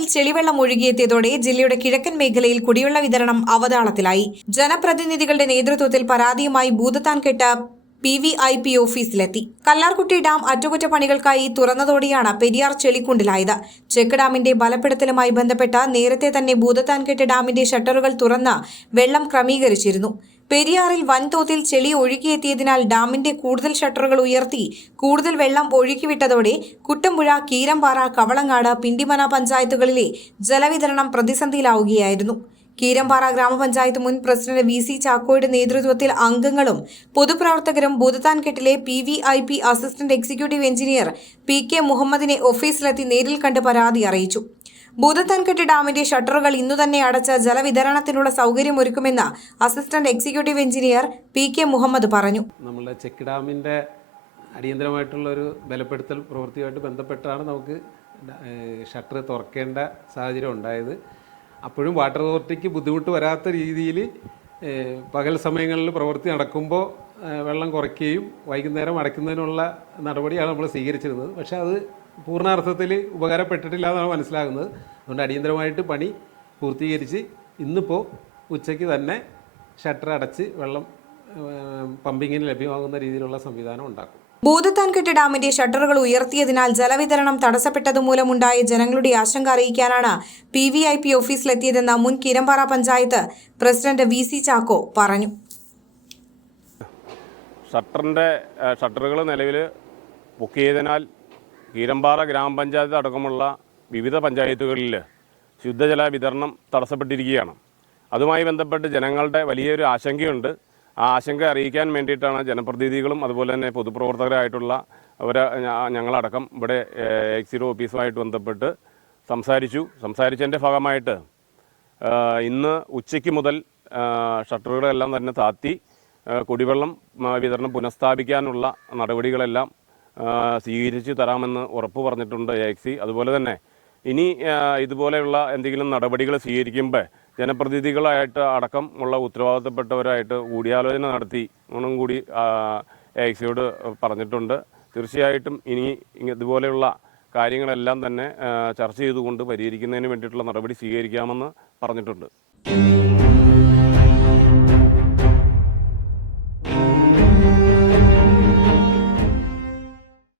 പെരിയാറിൽ ചെളിവെള്ളം ഒഴുകിയെത്തിയതോടെ ജില്ലയുടെ കിഴക്കൻ മേഖലയിൽ കുടിവെള്ള വിതരണം അവതാളത്തിലായി. ജനപ്രതിനിധികളുടെ നേതൃത്വത്തിൽ പരാതിയുമായി ഭൂതത്താൻകെട്ട് PVIP ഓഫീസിലെത്തി. കല്ലാർകുട്ടി ഡാം അറ്റകുറ്റപ്പണികൾക്കായി തുറന്നതോടെയാണ് പെരിയാർ ചെളിക്കുണ്ടിലായത്. ചെക്ക് ഡാമിന്റെ ബലപ്പെടുത്തലുമായി ബന്ധപ്പെട്ട് നേരത്തെ തന്നെ ഭൂതത്താൻകെട്ട് ഡാമിന്റെ ഷട്ടറുകൾ തുറന്ന് വെള്ളം ക്രമീകരിച്ചിരുന്നു. പെരിയാറിൽ വൻതോതിൽ ചെളി ഒഴുകിയെത്തിയതിനാൽ ഡാമിന്റെ കൂടുതൽ ഷട്ടറുകൾ ഉയർത്തി കൂടുതൽ വെള്ളം ഒഴുക്കിവിട്ടതോടെ കുട്ടമ്പുഴ, കീരമ്പാറ, കവളങ്ങാട്, പിണ്ടിമന പഞ്ചായത്തുകളിലെ ജലവിതരണം പ്രതിസന്ധിയിലാവുകയായിരുന്നു. കീരമ്പാറ ഗ്രാമപഞ്ചായത്ത് മുൻ പ്രസിഡന്റ് VC ചാക്കോയുടെ നേതൃത്വത്തിൽ അംഗങ്ങളും പൊതുപ്രവർത്തകരും ഭൂതത്താൻകെട്ടിലെ PVIP assistant executive engineer PK മുഹമ്മദിനെ ഓഫീസിലെത്തി നേരിൽ കണ്ട് പരാതി അറിയിച്ചു. ഭൂതത്താൻകെട്ട് ഡാമിന്റെ ഷട്ടറുകൾ ഇന്നുതന്നെ അടച്ച് ജലവിതരണത്തിനുള്ള സൗകര്യമൊരുക്കുമെന്ന് assistant executive engineer PK Muhammad പറഞ്ഞു. നമ്മുടെ ചെക്ക് ഡാമിന്റെ അടിയന്തരമായിട്ടുള്ളൊരു ബലപ്പെടുത്തൽ പ്രവൃത്തിയുമായിട്ട് ബന്ധപ്പെട്ടാണ് നമുക്ക് ഷട്ടർ തുറക്കേണ്ട സാഹചര്യം ഉണ്ടായത്. അപ്പോഴും വാട്ടർ അതോറിറ്റിക്ക് ബുദ്ധിമുട്ട് വരാത്ത രീതിയിൽ പകൽ സമയങ്ങളിൽ പ്രവൃത്തി നടക്കുമ്പോൾ വെള്ളം കുറയ്ക്കുകയും വൈകുന്നേരം അടയ്ക്കുന്നതിനുള്ള നടപടിയാണ് നമ്മൾ സ്വീകരിച്ചിരുന്നത്. പക്ഷേ അത് പൂർണ്ണാർത്ഥത്തിൽ ഉപകാരപ്പെട്ടിട്ടില്ല എന്നാണ് മനസ്സിലാകുന്നത്. അതുകൊണ്ട് അടിയന്തരമായിട്ട് പണി പൂർത്തീകരിച്ച് ഇന്നിപ്പോൾ ഉച്ചയ്ക്ക് തന്നെ ഷട്ടർ അടച്ച് വെള്ളം പമ്പിങ്ങിന് ലഭ്യമാകുന്ന രീതിയിലുള്ള സംവിധാനം ഉണ്ടാക്കും. ഭൂതത്താൻകെട്ട് ഡാമിന്റെ ഷട്ടറുകൾ ഉയർത്തിയതിനാൽ ജലവിതരണം തടസ്സപ്പെട്ടതുമൂലമുണ്ടായ ജനങ്ങളുടെ ആശങ്ക അറിയിക്കാനാണ് PVIP ഓഫീസിലെത്തിയതെന്ന് മുൻ കീരമ്പാറ പഞ്ചായത്ത് പ്രസിഡന്റ് VC ചാക്കോ പറഞ്ഞു. ഷട്ടറുകൾ നിലവിൽ ബുക്ക് ചെയ്തതിനാൽ കീരമ്പാറ ഗ്രാമപഞ്ചായത്ത് അടക്കമുള്ള വിവിധ പഞ്ചായത്തുകളിൽ ശുദ്ധജല വിതരണം തടസ്സപ്പെട്ടിരിക്കുകയാണ്. അതുമായി ബന്ധപ്പെട്ട് ജനങ്ങളുടെ വലിയൊരു ആശങ്കയുണ്ട്. ആ ആശങ്ക അറിയിക്കാൻ വേണ്ടിയിട്ടാണ് ജനപ്രതിനിധികളും അതുപോലെ തന്നെ പൊതുപ്രവർത്തകരായിട്ടുള്ള ഞങ്ങളടക്കം ഇവിടെ എക്സിഡോ ഓഫീസുമായിട്ട് ബന്ധപ്പെട്ട് സംസാരിച്ചതിൻ്റെ ഭാഗമായിട്ട് ഇന്ന് ഉച്ചയ്ക്ക് മുതൽ ഷട്ടറുകളെല്ലാം തന്നെ താത്തി കുടിവെള്ളം വിതരണം പുനഃസ്ഥാപിക്കാനുള്ള നടപടികളെല്ലാം സ്വീകരിച്ചു തരാമെന്ന് ഉറപ്പ് പറഞ്ഞിട്ടുണ്ട് AXE. അതുപോലെ തന്നെ ഇനി ഇതുപോലെയുള്ള എന്തെങ്കിലും നടപടികൾ സ്വീകരിക്കുമ്പോൾ ജനപ്രതിനിധികളായിട്ട് അടക്കം ഉള്ള ഉത്തരവാദിത്തപ്പെട്ടവരായിട്ട് കൂടിയാലോചന നടത്തി ഒന്നും കൂടി AXEയോട് പറഞ്ഞിട്ടുണ്ട്. തീർച്ചയായിട്ടും ഇനി ഇതുപോലെയുള്ള കാര്യങ്ങളെല്ലാം തന്നെ ചർച്ച ചെയ്തുകൊണ്ട് പരിഹരിക്കുന്നതിന് വേണ്ടിയിട്ടുള്ള നടപടി സ്വീകരിക്കാമെന്ന് പറഞ്ഞിട്ടുണ്ട്.